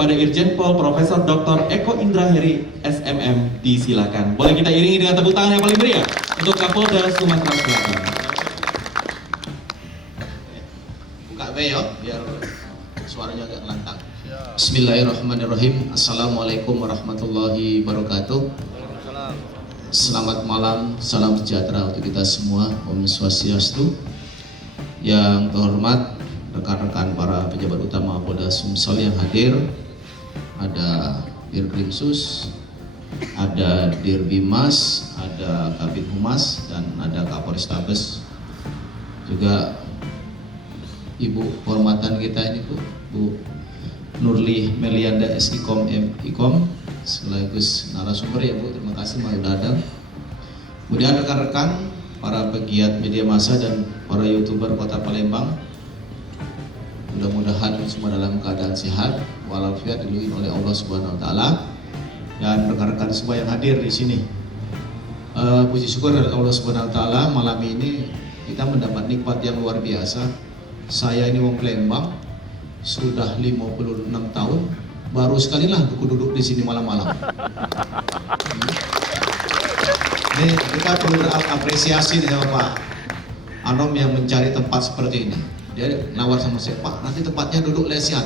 kepada Irjen Pol Profesor Dr. Eko Indra Heri SMM disilakan. Boleh kita iringi dengan tepuk tangan yang paling meriah untuk Kapolda Sumatera Selatan. Buka yuk, biar suaranya agak lantang. Bismillahirrahmanirrahim. Assalamualaikum warahmatullahi wabarakatuh. Selamat malam, salam sejahtera untuk kita semua. Om Swastiastu. Yang terhormat rekan-rekan para pejabat utama Polda Sumsel yang hadir, ada Dirkrimsus, ada Dirbimas, ada Kabid Humas, dan ada Kapolrestabes, juga Ibu kehormatan kita ini Bu Nurli Melianda SIKOM MIKOM, sekaligus narasumber ya Bu, terima kasih Mbak Dadang. Kemudian rekan-rekan para pegiat media massa dan para YouTuber Kota Palembang, mudah-mudahan semua dalam keadaan sehat walafiat, dilindungi oleh Allah Subhanahu wa taala, dan rekan-rekan semua yang hadir di sini. Puji syukur dari Allah Subhanahu wa taala, malam ini kita mendapat nikmat yang luar biasa. Saya ini wong Palembang, sudah 56 tahun, baru sekali lah duduk di sini malam-malam. Ini kita perlu berapresiasi nih Pak Anom yang mencari tempat seperti ini. Dia nawar sama saya, Pak, nanti tempatnya duduk lesian.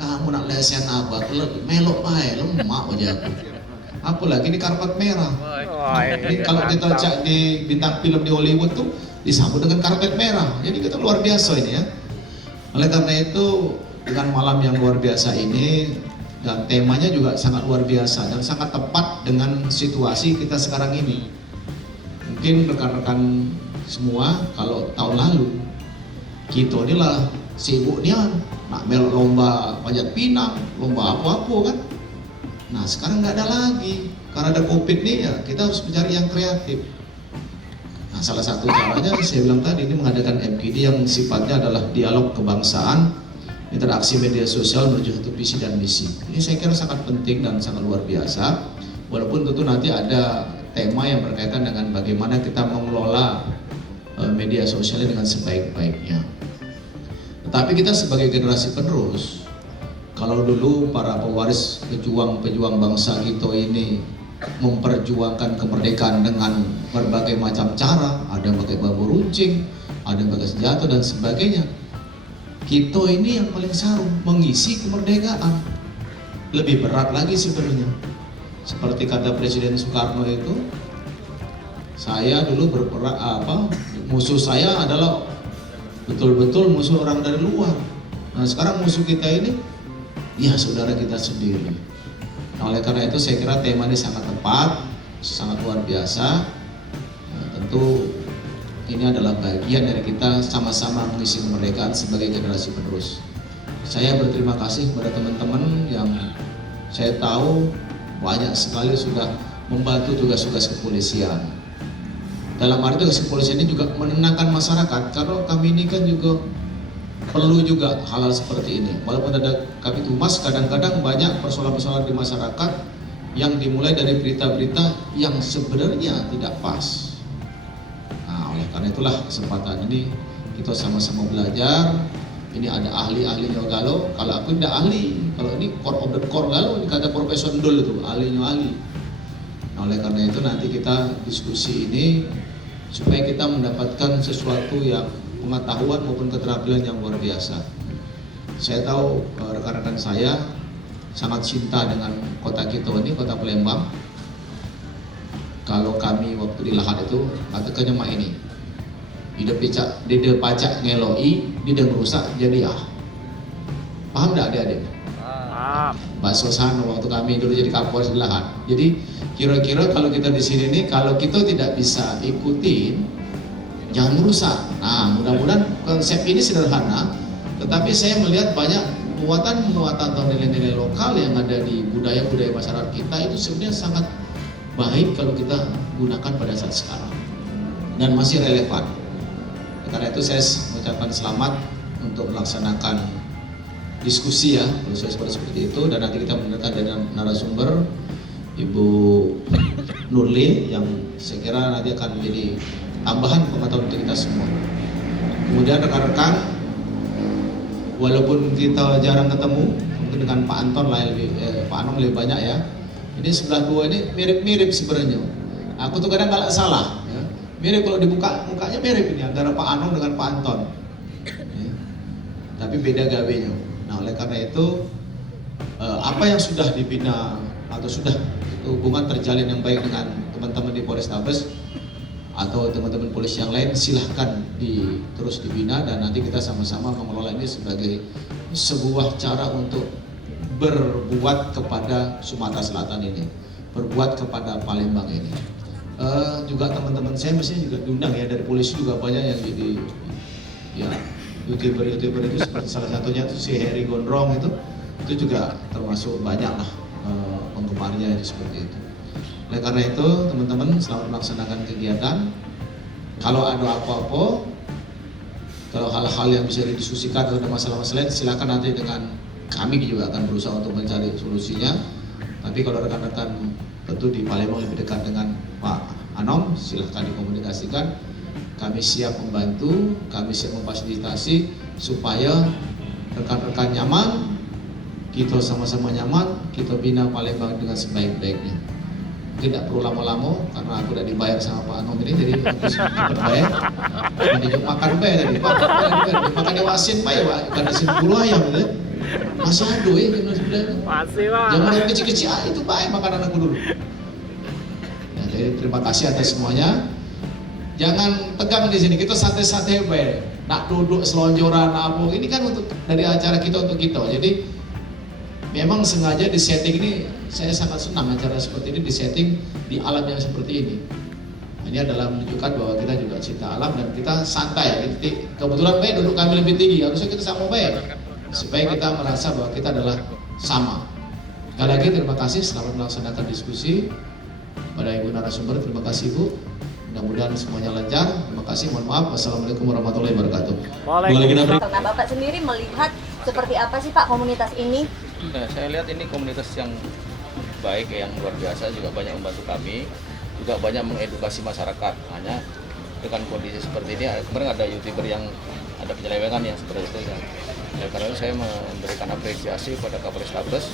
Kamu nak lesian apa? Melok bae, lemak aja aku. Apalagi ini karpet merah. Ini kalau kita cek di bintang film di Hollywood tuh disambut dengan karpet merah. Jadi kita luar biasa ini ya. Oleh karena itu, dengan malam yang luar biasa ini dan temanya juga sangat luar biasa dan sangat tepat dengan situasi kita sekarang ini. Mungkin rekan-rekan semua kalau tahun lalu kita inilah sibuknya nak melok lomba panjat pinang, lomba apa-apa kan. Nah sekarang nggak ada lagi karena ada COVID nih ya, kita harus mencari yang kreatif. Nah salah satu caranya saya bilang tadi ini mengadakan MKD yang sifatnya adalah dialog kebangsaan, interaksi media sosial menuju satu visi dan misi. Ini saya kira sangat penting dan sangat luar biasa. Walaupun tentu nanti ada tema yang berkaitan dengan bagaimana kita mengelola media sosial dengan sebaik-baiknya. Tetapi kita sebagai generasi penerus, kalau dulu para pewaris pejuang-pejuang bangsa kita ini memperjuangkan kemerdekaan dengan berbagai macam cara, ada yang pakai bambu runcing, ada yang pakai senjata dan sebagainya. Kita ini yang paling sarung mengisi kemerdekaan. Lebih berat lagi sebenarnya. Seperti kata Presiden Soekarno itu, saya dulu musuh saya adalah betul-betul musuh orang dari luar. Nah sekarang musuh kita ini ya saudara kita sendiri. Nah, oleh karena itu saya kira tema ini sangat tepat, sangat luar biasa. Nah, tentu ini adalah bagian dari kita sama-sama mengisi kemerdekaan sebagai generasi penerus. Saya berterima kasih kepada teman-teman yang saya tahu banyak sekali sudah membantu tugas-tugas kepolisian. Dalam arti tugas kepolisian ini juga menenangkan masyarakat, karena kami ini kan juga perlu juga hal-hal seperti ini. Walaupun ada Kabid Humas, kadang-kadang banyak persoalan-persoalan di masyarakat yang dimulai dari berita-berita yang sebenarnya tidak pas. Nah, oleh karena itulah kesempatan ini kita sama-sama belajar. Ini ada ahli-ahlinya galau. Kalau aku tidak ahli, kalau ini core of the core galau, ini kata Profesor Dul itu ahlinya ahli. Nah, oleh karena itu nanti kita diskusi ini supaya kita mendapatkan sesuatu yang pengetahuan maupun keterampilan yang luar biasa. Saya tahu rekan-rekan saya sangat cinta dengan kota kita ini, kota Palembang. Kalau kami waktu di Lahat itu katakannya mak ini, ide pacak ngeloi, ide rusak jadi paham tidak adik-adik? Mbak Sosano waktu kami dulu jadi Kapolres di Lahat. Jadi kira-kira kalau kita di sini nih, kalau kita tidak bisa ikutin, jangan merusak. Nah, mudah-mudahan konsep ini sederhana, tetapi saya melihat banyak muatan-muatan atau nilai-nilai lokal yang ada di budaya-budaya masyarakat kita itu sebenarnya sangat baik kalau kita gunakan pada saat sekarang dan masih relevan. Karena itu saya mengucapkan selamat untuk melaksanakan diskusi ya, proses seperti itu, dan nanti kita mendengarkan dari narasumber Ibu Nurli yang saya kira nanti akan menjadi tambahan pengetahuan untuk kita semua. Kemudian rekan-rekan, walaupun kita jarang ketemu, mungkin dengan Pak Anton lah Pak Anom lebih banyak ya. Ini sebelah dua ini mirip-mirip sebenarnya. Aku tuh kadang nggak salah. Ya. Mirip kalau dibuka mukanya mirip ini antara Pak Anom dengan Pak Anton. Ya. Tapi beda gawenya. Nah oleh karena itu apa yang sudah dibina atau sudah hubungan terjalin yang baik dengan teman-teman di Polrestabes atau teman-teman polisi yang lain, silahkan terus dibina dan nanti kita sama-sama mengelola ini sebagai sebuah cara untuk berbuat kepada Sumatera Selatan ini, berbuat kepada Palembang ini. Juga teman-teman saya mestinya juga diundang ya, dari polisi juga banyak yang jadi ya YouTuber itu, seperti salah satunya itu si Heri Gondrong itu juga termasuk banyak lah penggemarnya seperti itu. Oleh karena itu teman-teman selamat melaksanakan kegiatan. Kalau ada apa-apa, kalau hal-hal yang bisa didiskusikan atau ada masalah-masalah lain, silakan nanti dengan kami juga akan berusaha untuk mencari solusinya. Tapi kalau rekan-rekan tentu di Palembang lebih dekat dengan Pak Anom, silahkan dikomunikasikan. Kami siap membantu, kami siap memfasilitasi supaya rekan-rekan nyaman, kita sama-sama nyaman, kita bina Palembang dengan sebaik-baiknya. Mungkin tidak perlu lama-lama karena aku udah dibayar sama Pak Anom ini, jadi aku cepat bayar. Menunjuk makan bayar tadi, Pak makan dewasin bayar Pak, ikan asin bulu ayam gitu. Masih ada ya, sebenarnya. Masih Pak. Zaman kecil-kecil itu baik makanan aku dulu. Ya, jadi terima kasih atas semuanya. Jangan tegang di sini, kita santai-santai bayar. Nak duduk selonjoran apa, ini kan untuk dari acara kita untuk kita. Jadi memang sengaja di setting ini, saya sangat senang acara seperti ini di setting di alam yang seperti ini. Ini adalah menunjukkan bahwa kita juga cinta alam dan kita santai. Kebetulan baik duduk kami lebih tinggi, harusnya kita sama baik supaya kita merasa bahwa kita adalah sama. Sekali lagi terima kasih, selamat melaksanakan diskusi. Pada Ibu narasumber, terima kasih Bu. Mudah-mudahan semuanya lancar. Terima kasih, mohon maaf. Wassalamualaikum warahmatullahi wabarakatuh. Waalaikumsalam. Nah, Bapak sendiri melihat seperti apa sih Pak komunitas ini? Nah, saya lihat ini komunitas yang baik, yang luar biasa, juga banyak membantu kami, juga banyak mengedukasi masyarakat. Hanya dengan kondisi seperti ini, kemarin ada YouTuber yang ada penyelewengan yang seperti itu. Ya, karena itu saya memberikan apresiasi pada Kapolrestabes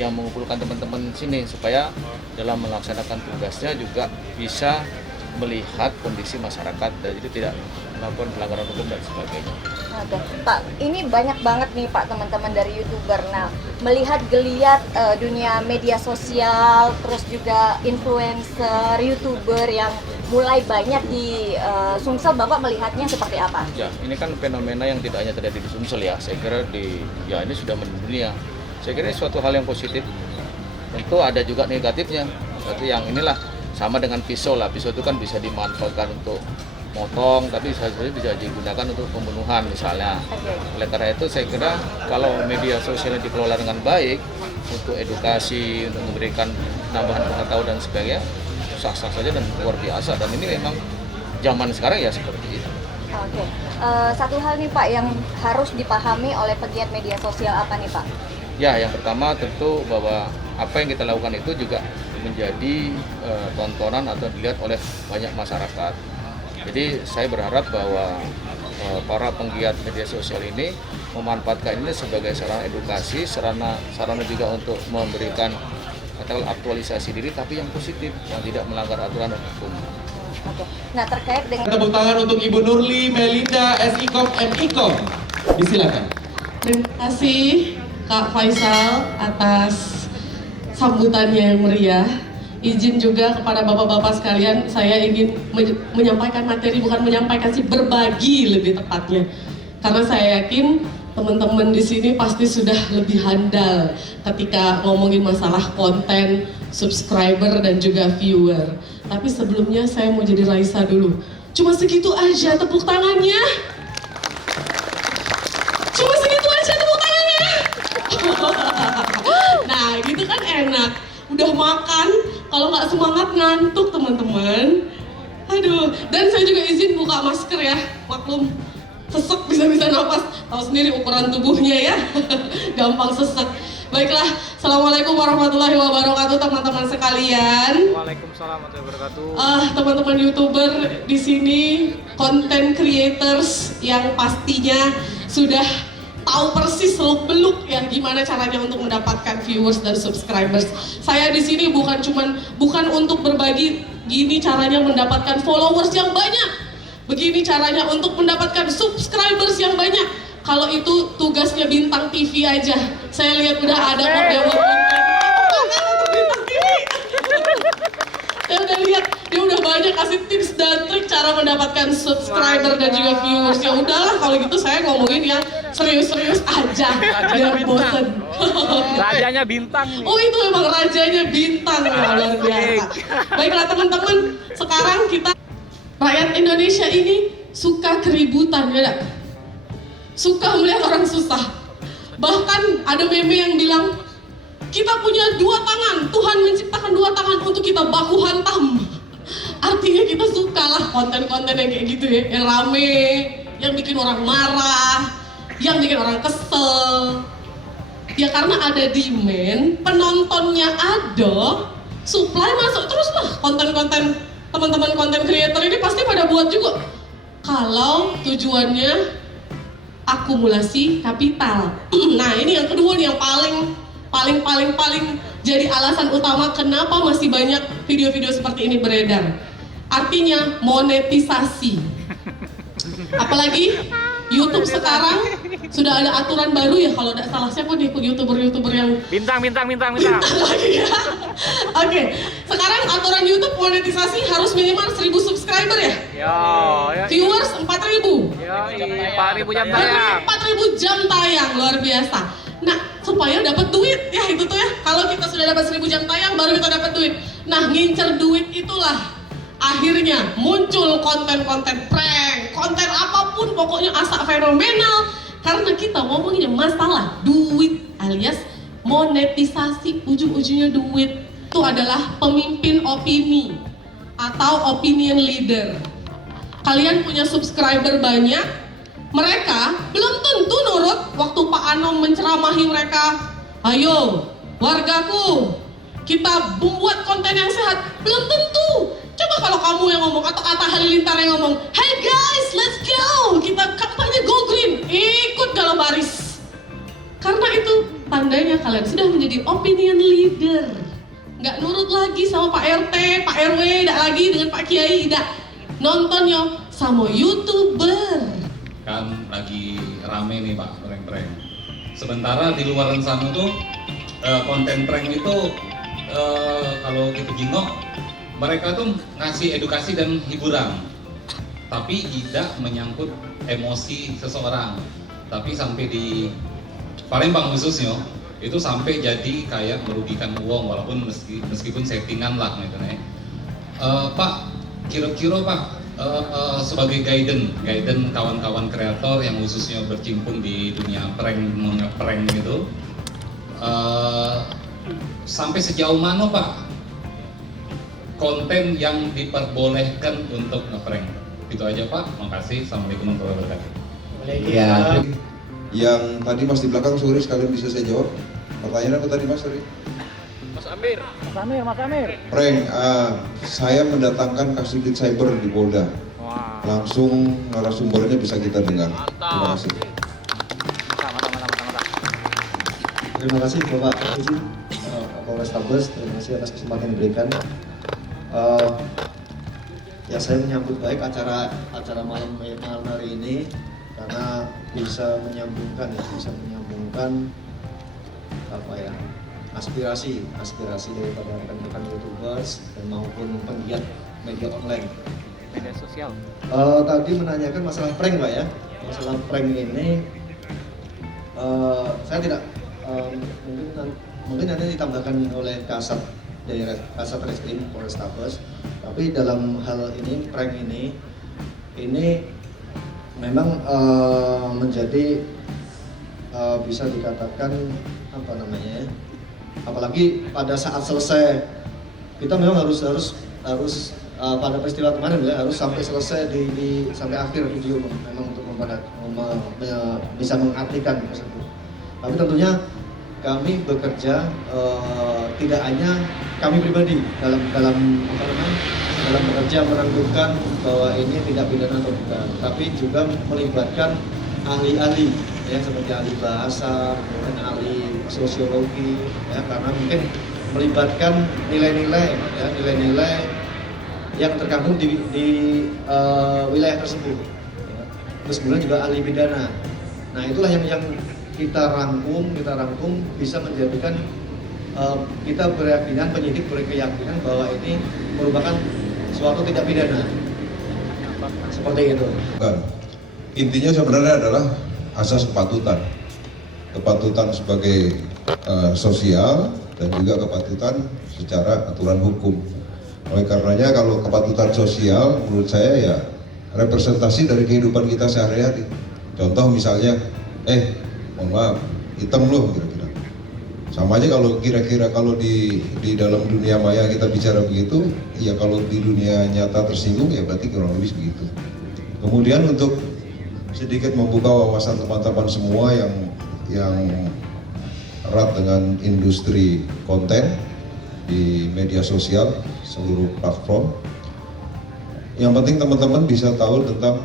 yang mengumpulkan teman-teman sini supaya dalam melaksanakan tugasnya juga bisa melihat kondisi masyarakat dan itu tidak melakukan pelanggaran hukum dan sebagainya. Oke, Pak, ini banyak banget nih Pak teman-teman dari YouTuber. Nah, melihat geliat dunia media sosial, terus juga influencer, YouTuber yang mulai banyak di Sumsel, Bapak melihatnya seperti apa? Ya, ini kan fenomena yang tidak hanya terjadi di Sumsel ya. Saya kira ini sudah mendunia. Saya kira ini suatu hal yang positif. Tentu ada juga negatifnya. Berarti yang inilah sama dengan pisau lah, pisau itu kan bisa dimanfaatkan untuk motong, tapi bisa digunakan untuk pembunuhan misalnya. Oleh karena itu saya kira kalau media sosial yang dikelola dengan baik untuk edukasi, untuk memberikan tambahan pengetahuan dan sebagainya, sah-sah saja dan luar biasa. Dan ini memang zaman sekarang ya seperti itu. Oke, satu hal nih Pak yang harus dipahami oleh pegiat media sosial apa nih Pak? Ya, yang pertama tentu bahwa apa yang kita lakukan itu juga menjadi tontonan atau dilihat oleh banyak masyarakat. Jadi saya berharap bahwa para penggiat media sosial ini memanfaatkan ini sebagai sarana edukasi, sarana juga untuk memberikan aktualisasi diri tapi yang positif, yang tidak melanggar aturan dan hukum. Oke. Nah, terkait dengan Tepuk tangan untuk Ibu Nurli Melinda SIKOM MIKOM. Disilakan. Terima kasih Kak Faisal atas sambutannya yang meriah. Izin juga kepada bapak-bapak sekalian, saya ingin menyampaikan materi, bukan menyampaikan sih, berbagi lebih tepatnya. Karena saya yakin teman-teman di sini pasti sudah lebih handal ketika ngomongin masalah konten, subscriber dan juga viewer. Tapi sebelumnya saya mau jadi Raisa dulu. Cuma segitu aja tepuk tangannya. Cuma segitu aja tepuk tangannya. Nah, gitu kan enak. Udah makan, kalau nggak semangat ngantuk teman-teman. Aduh, dan saya juga izin buka masker ya, maklum sesek bisa-bisa nafas, tahu sendiri ukuran tubuhnya ya, gampang sesek. Baiklah, Assalamualaikum warahmatullahi wabarakatuh teman-teman sekalian. Waalaikumsalam warahmatullahi wabarakatuh. Teman-teman YouTuber di sini, content creators yang pastinya sudah tahu persis seluk-beluk ya gimana caranya untuk mendapatkan viewers dan subscribers. Saya di sini bukan untuk berbagi gini caranya mendapatkan followers yang banyak, begini caranya untuk mendapatkan subscribers yang banyak. Kalau itu tugasnya Bintang TV aja. Saya lihat udah ada kok Dewa Bintang TV. Saya udah lihat dia udah banyak kasih tips dan trik cara mendapatkan subscriber dan juga viewers. Ya udahlah kalau gitu saya ngomongin yang serius-serius aja biar bosen. Rajanya bintang nih. Oh itu memang rajanya bintang ya, luar biasa. Baiklah teman-teman, sekarang kita rakyat Indonesia ini suka keributan ya enggak? Suka melihat orang susah. Bahkan ada meme yang bilang kita punya 2 tangan, Tuhan menciptakan 2 tangan untuk kita baku hantam. Artinya kita suka lah konten-konten yang kayak gitu ya, yang rame, yang bikin orang marah, yang bikin orang kesel. Ya karena ada demand, penontonnya ada, supply masuk terus lah konten-konten. Teman-teman konten creator ini pasti pada buat juga. Kalau tujuannya akumulasi kapital. Nah ini yang kedua nih yang paling jadi alasan utama kenapa masih banyak video-video seperti ini beredar. Artinya monetisasi. Apalagi YouTube sekarang sudah ada aturan baru ya, kalau tidak salah siapa nih YouTuber yang Bintang. lagi ya. Oke, sekarang aturan YouTube monetisasi harus minimal 1000 subscriber ya. Ya. Viewers 4000. Yo, 4.000 jam tayang. 4000 jam tayang, luar biasa. Nah, supaya dapat duit ya itu tuh ya. Kalau kita sudah dapat 1000 jam tayang baru kita dapat duit. Nah, ngincer duit itulah akhirnya muncul konten-konten prank, konten apapun pokoknya asal fenomenal. Karena kita ngomongin masalah duit alias monetisasi, ujung-ujungnya duit. Itu adalah pemimpin opini atau opinion leader. Kalian punya subscriber banyak, mereka belum tentu nurut waktu Pak Anom menceramahi mereka. Ayo, wargaku, kita membuat konten yang sehat. Belum tentu. Coba kalau kamu yang ngomong atau Atta Halilintar yang ngomong, hey guys, let's go, kita kampanye go green, ikut kalau baris. Karena itu tandanya kalian sudah menjadi opinion leader. Nggak nurut lagi sama Pak RT, Pak RW, tidak lagi dengan Pak Kiai, tidak. Nontonnya sama YouTuber. Kan lagi rame nih Pak, prank-prank. Sementara di luaran sana tuh konten prank itu kalau kita jingok, mereka tuh ngasih edukasi dan hiburan, tapi tidak menyangkut emosi seseorang. Tapi sampai di Palembang khususnya, itu sampai jadi kayak merugikan uang walaupun meskipun settingan lah gitu nih. Pak, kira-kira Pak sebagai guidance kawan-kawan kreator yang khususnya bercimpung di dunia prank gitu, sampai sejauh mana Pak konten yang diperbolehkan untuk ngeprank? Itu aja Pak, makasih. Assalamualaikum warahmatullahi wabarakatuh. Ya, yang tadi Mas di belakang sorry sekalian bisa saya jawab. Pertanyaan apa tadi Mas tadi? Mas Amir. Prank, saya mendatangkan Kasubdit Cyber di Polda. Wah. Langsung narasumbernya bisa kita dengar. Terima kasih. Terima kasih Bapak Izin, Kapolres Tabes, terima kasih atas kesempatan yang diberikan. Ya saya menyambut baik acara malam hari ini karena bisa menyambungkan apa ya, aspirasi daripada rekan-rekan YouTubers dan maupun penggiat media online. Media sosial. Tadi menanyakan masalah prank Pak ya. Masalah prank ini saya tidak mungkin nanti ditambahkan oleh Kasat Reskrim Polres Tabes. Tapi dalam hal ini prank ini memang menjadi bisa dikatakan apa namanya ya, apalagi pada saat selesai kita memang harus pada peristiwa kemarin ya harus sampai selesai sampai akhir video memang untuk bisa mengartikan tersebut. Tapi tentunya kami bekerja tidak hanya kami pribadi dalam bekerja menentukan bahwa ini tidak pidana atau bukan, tapi juga melibatkan ahli-ahli yang seperti ahli bahasa, kemudian ahli sosiologi, ya, karena mungkin melibatkan nilai-nilai, ya, nilai-nilai yang terkandung di wilayah tersebut. Ya. Terus kemudian juga ahli pidana. Nah itulah yang kita rangkum bisa menjadikan kita berkeyakinan, penyidik berkeyakinan bahwa ini merupakan suatu tindak pidana. Seperti itu. Intinya sebenarnya adalah asas kepatutan. Kepatutan sebagai sosial dan juga kepatutan secara aturan hukum. Oleh karenanya kalau kepatutan sosial menurut saya ya representasi dari kehidupan kita sehari-hari. Contoh misalnya, mohon maaf, hitam loh kira-kira. Sama aja kalau kira-kira kalau di dalam dunia maya kita bicara begitu, ya kalau di dunia nyata tersinggung ya berarti kurang lebih begitu. Kemudian untuk sedikit membuka wawasan teman-teman semua yang erat dengan industri konten di media sosial seluruh platform. Yang penting teman-teman bisa tahu tentang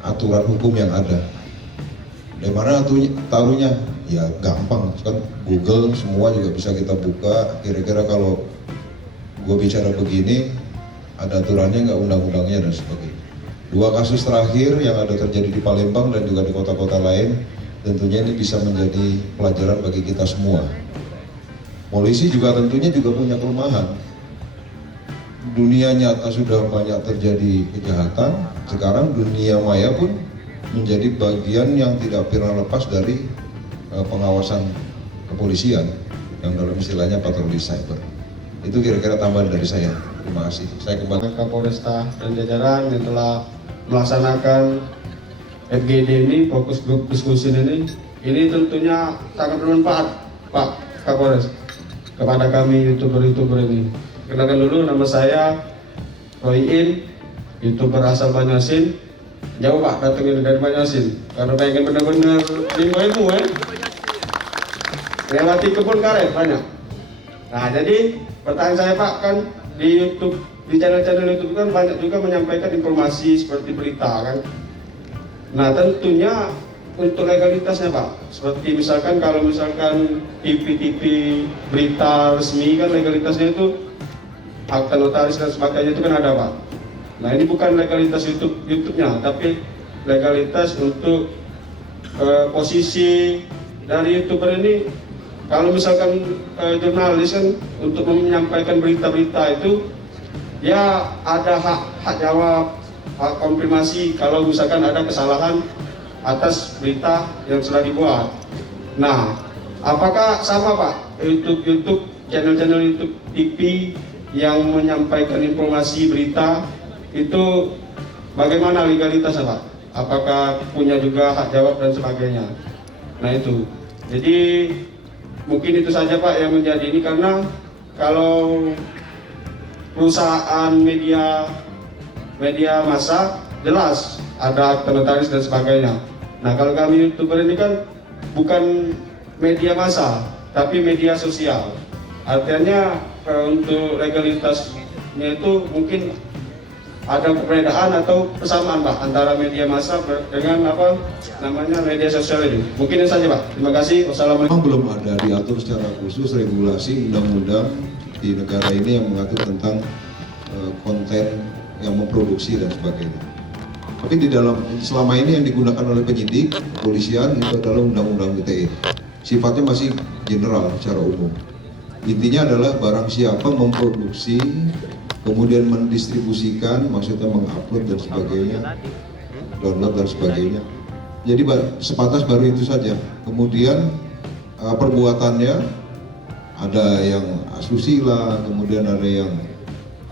aturan hukum yang ada. Dari mana taruhnya? Ya gampang, kan Google semua juga bisa kita buka. Kira-kira kalau gue bicara begini, ada aturannya nggak, undang-undangnya dan sebagainya. 2 kasus terakhir yang ada terjadi di Palembang dan juga di kota-kota lain, tentunya ini bisa menjadi pelajaran bagi kita semua. Polisi juga tentunya juga punya kelemahan. Dunia nyata sudah banyak terjadi kejahatan, sekarang dunia maya pun menjadi bagian yang tidak pernah lepas dari pengawasan kepolisian yang dalam istilahnya patroli cyber. Itu kira-kira tambahan dari saya. Terima kasih. Saya kembali ke Polresta dan jajaran yang telah melaksanakan FGD ini, fokus grup diskusi ini tentunya sangat bermanfaat Pak Kapolres kepada kami youtuber ini. Kenalkan dulu, nama saya Roy In, youtuber asal Banyasin. Jauh Pak, datangin dari Banyasin karena pengen bener-bener ilmu lewati kebun karet banyak. Nah jadi pertanyaan saya Pak, kan di YouTube, di channel-channel YouTube kan banyak juga menyampaikan informasi seperti berita kan. Nah tentunya untuk legalitasnya Pak, seperti misalkan kalau misalkan TV berita resmi kan legalitasnya itu akta notaris dan sebagainya itu kan ada Pak. Nah ini bukan legalitas YouTube-nya, tapi legalitas untuk posisi dari YouTuber ini. Kalau misalkan jurnalis kan untuk menyampaikan berita-berita itu ya ada hak jawab, hak konfirmasi kalau misalkan ada kesalahan atas berita yang sudah dibuat. Nah, apakah sama Pak YouTube channel-channel YouTube TV yang menyampaikan informasi berita itu bagaimana legalitasnya Pak? Apakah punya juga hak jawab dan sebagainya? Nah itu. Jadi mungkin itu saja Pak yang menjadi ini, karena kalau perusahaan media massa jelas ada akta notaris dan sebagainya. Nah kalau kami YouTuber ini kan bukan media massa tapi media sosial. Artinya untuk legalitasnya itu mungkin ada perbedaan atau persamaan Pak antara media massa dengan media sosial ini. Mungkin itu saja Pak. Terima kasih. Wassalamualaikum. Memang belum ada diatur secara khusus regulasi undang-undang di negara ini yang mengatur tentang konten yang memproduksi dan sebagainya. Tapi di dalam selama ini yang digunakan oleh penyidik, kepolisian itu adalah undang-undang ITE. Sifatnya masih general secara umum. Intinya adalah barang siapa memproduksi, kemudian mendistribusikan, maksudnya mengupload dan sebagainya, download dan sebagainya. Jadi sebatas baru itu saja. Kemudian perbuatannya ada yang asusila, kemudian ada yang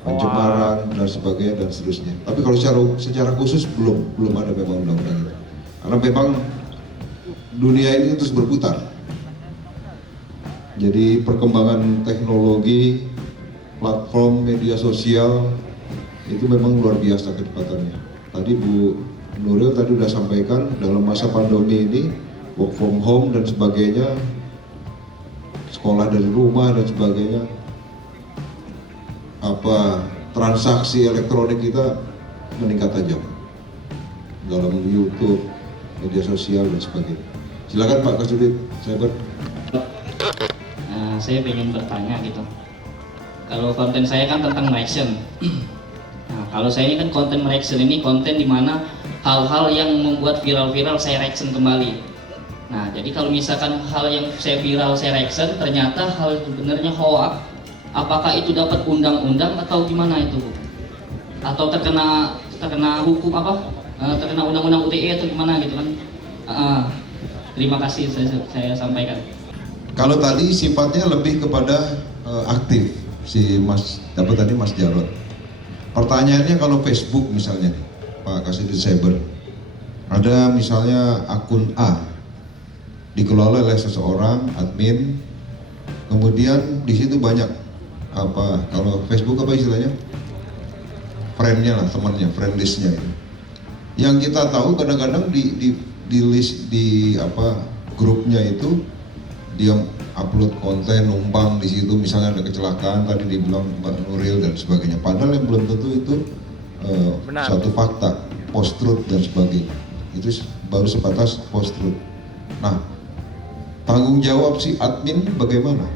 pencemaran dan sebagainya dan seterusnya. Tapi kalau secara khusus belum ada memang undang-undang itu. Karena memang dunia ini terus berputar. Jadi perkembangan teknologi, platform media sosial itu memang luar biasa kecepatannya. Tadi Bu Nuril tadi sudah sampaikan dalam masa pandemi ini work from home dan sebagainya, sekolah dari rumah dan sebagainya, transaksi elektronik kita meningkat tajam dalam YouTube, media sosial dan sebagainya. Silakan Pak Kasubit Cyber. Saya ingin bertanya gitu. Kalau konten saya kan tentang reaction. Nah, kalau saya ini kan konten reaction ini konten dimana hal-hal yang membuat viral-viral saya reaction kembali. Nah, jadi kalau misalkan hal yang saya viral saya reaction ternyata hal itu sebenarnya hoax, apakah itu dapat undang-undang atau gimana itu? Atau terkena hukum apa? Terkena undang-undang UTE atau gimana gitu kan? Terima kasih saya sampaikan. Kalau tadi sifatnya lebih kepada aktif si Mas Jarod. Pertanyaannya kalau Facebook misalnya nih, Pak Kasubit Cyber, ada misalnya akun A dikelola oleh seseorang admin, kemudian di situ banyak kalau Facebook apa istilahnya, friendnya lah, temannya, friend listnya itu. Yang kita tahu kadang-kadang di list di grupnya itu dia upload konten numpang di situ, misalnya ada kecelakaan tadi dibilang Mbak Nuril dan sebagainya, padahal yang belum tentu itu suatu fakta, post truth dan sebagainya, itu baru sebatas post truth. Nah, tanggung jawab si admin bagaimana?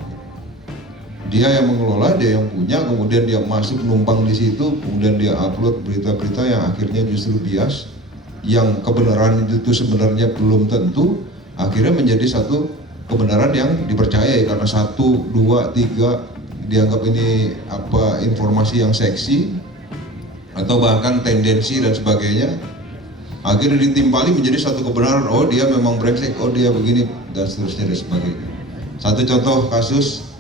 Dia yang mengelola, dia yang punya, kemudian dia masuk numpang di situ, kemudian dia upload berita-berita yang akhirnya justru bias, yang kebenaran itu sebenarnya belum tentu, akhirnya menjadi satu kebenaran yang dipercayai karena 1, 2, 3 dianggap ini informasi yang seksi atau bahkan tendensi dan sebagainya, akhirnya ditimpali menjadi satu kebenaran. Oh, dia memang brengsek, oh dia begini dan seterusnya dan sebagainya. Satu contoh kasus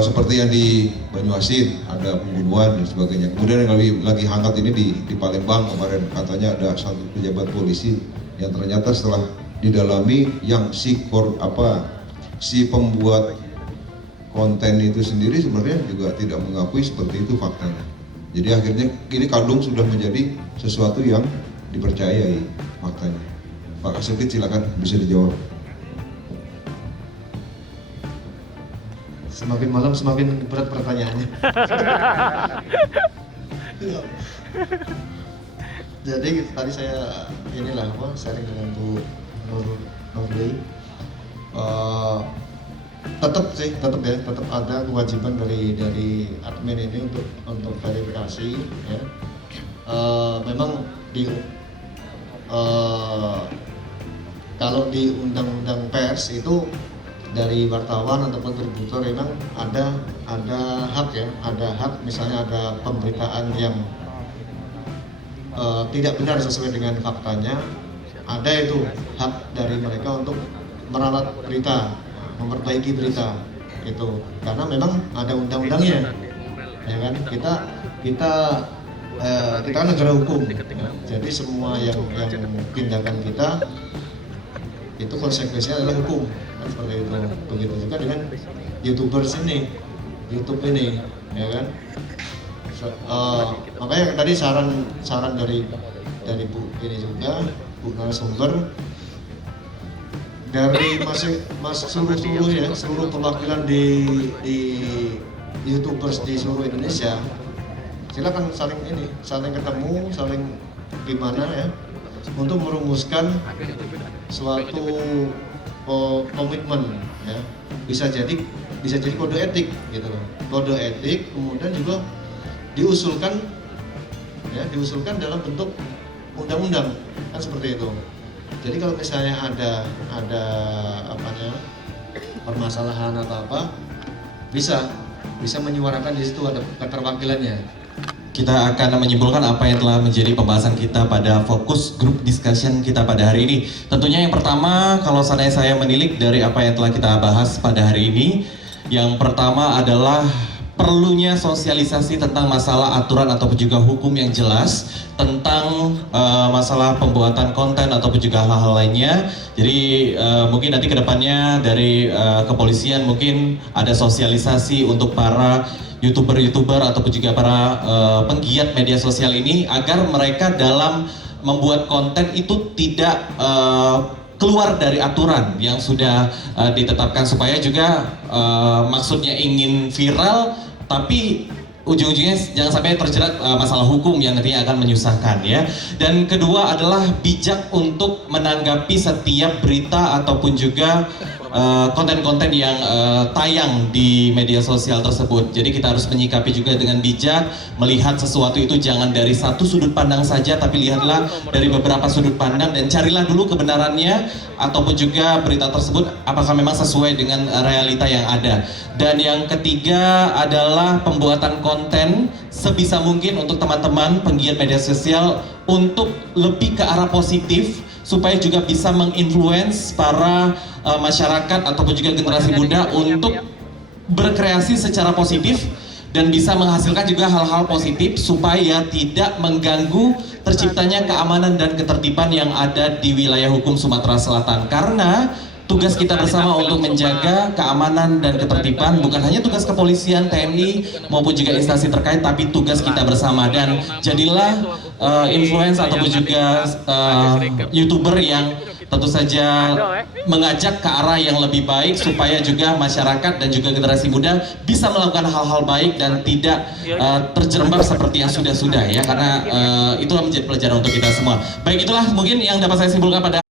seperti yang di Banyuasin, ada pembunuhan dan sebagainya. Kemudian yang lagi hangat ini di Palembang kemarin, katanya ada satu pejabat polisi yang ternyata setelah didalami yang si pembuat konten itu sendiri sebenarnya juga tidak mengakui seperti itu faktanya. Jadi akhirnya ini kadung sudah menjadi sesuatu yang dipercayai faktanya. Pak Kasubit silakan bisa dijawab. Semakin malam semakin berat pertanyaannya. Jadi tadi saya sharing dengan Bu Nurli. Tetap ada kewajiban dari admin ini untuk verifikasi ya. Memang kalau di undang-undang pers itu dari wartawan ataupun kontributor memang ada hak ya, ada hak misalnya ada pemberitaan yang tidak benar sesuai dengan faktanya, ada itu hak dari mereka untuk meralat berita, memperbaiki berita itu, karena memang ada undang-undangnya, ya kan? Kita kan negara hukum, jadi semua yang tindakan kita itu konsekuensinya adalah hukum, kan seperti itu. Begitu juga dengan YouTubers ini, YouTube ini, ya kan? Makanya tadi saran dari Bu ini juga, Bu narasumber, dari seluruh perwakilan di YouTubers di seluruh Indonesia, silakan saling ketemu, saling gimana ya, untuk merumuskan suatu komitmen ya, bisa jadi kode etik gitu loh. Kode etik kemudian juga diusulkan dalam bentuk undang-undang, kan seperti itu. Jadi kalau misalnya ada permasalahan atau apa, bisa menyuarakan di situ, ada keterwakilannya. Kita akan menyimpulkan apa yang telah menjadi pembahasan kita pada fokus group discussion kita pada hari ini. Tentunya yang pertama, kalau saya menilik dari apa yang telah kita bahas pada hari ini, yang pertama adalah perlunya sosialisasi tentang masalah aturan ataupun juga hukum yang jelas tentang masalah pembuatan konten ataupun juga hal-hal lainnya. Jadi mungkin nanti kedepannya dari kepolisian mungkin ada sosialisasi untuk para YouTuber ataupun juga para penggiat media sosial ini, agar mereka dalam membuat konten itu tidak keluar dari aturan yang sudah ditetapkan, supaya juga maksudnya ingin viral tapi ujung-ujungnya jangan sampai terjerat masalah hukum yang nantinya akan menyusahkan ya. Dan kedua adalah bijak untuk menanggapi setiap berita ataupun juga konten-konten yang tayang di media sosial tersebut. Jadi kita harus menyikapi juga dengan bijak, melihat sesuatu itu jangan dari satu sudut pandang saja, tapi lihatlah dari beberapa sudut pandang dan carilah dulu kebenarannya ataupun juga berita tersebut apakah memang sesuai dengan realita yang ada. Dan yang ketiga adalah pembuatan konten sebisa mungkin untuk teman-teman penggiat media sosial untuk lebih ke arah positif supaya juga bisa menginfluence para masyarakat ataupun juga generasi muda untuk berkreasi secara positif dan bisa menghasilkan juga hal-hal positif supaya tidak mengganggu terciptanya keamanan dan ketertiban yang ada di wilayah hukum Sumatera Selatan. Karena tugas kita bersama untuk menjaga keamanan dan ketertiban bukan hanya tugas kepolisian, TNI maupun juga instansi terkait, tapi tugas kita bersama. Dan jadilah influence ataupun juga YouTuber yang tentu saja mengajak ke arah yang lebih baik supaya juga masyarakat dan juga generasi muda bisa melakukan hal-hal baik dan tidak terjerembab seperti yang sudah-sudah ya, karena itulah menjadi pelajaran untuk kita semua. Baik, itulah mungkin yang dapat saya simpulkan pada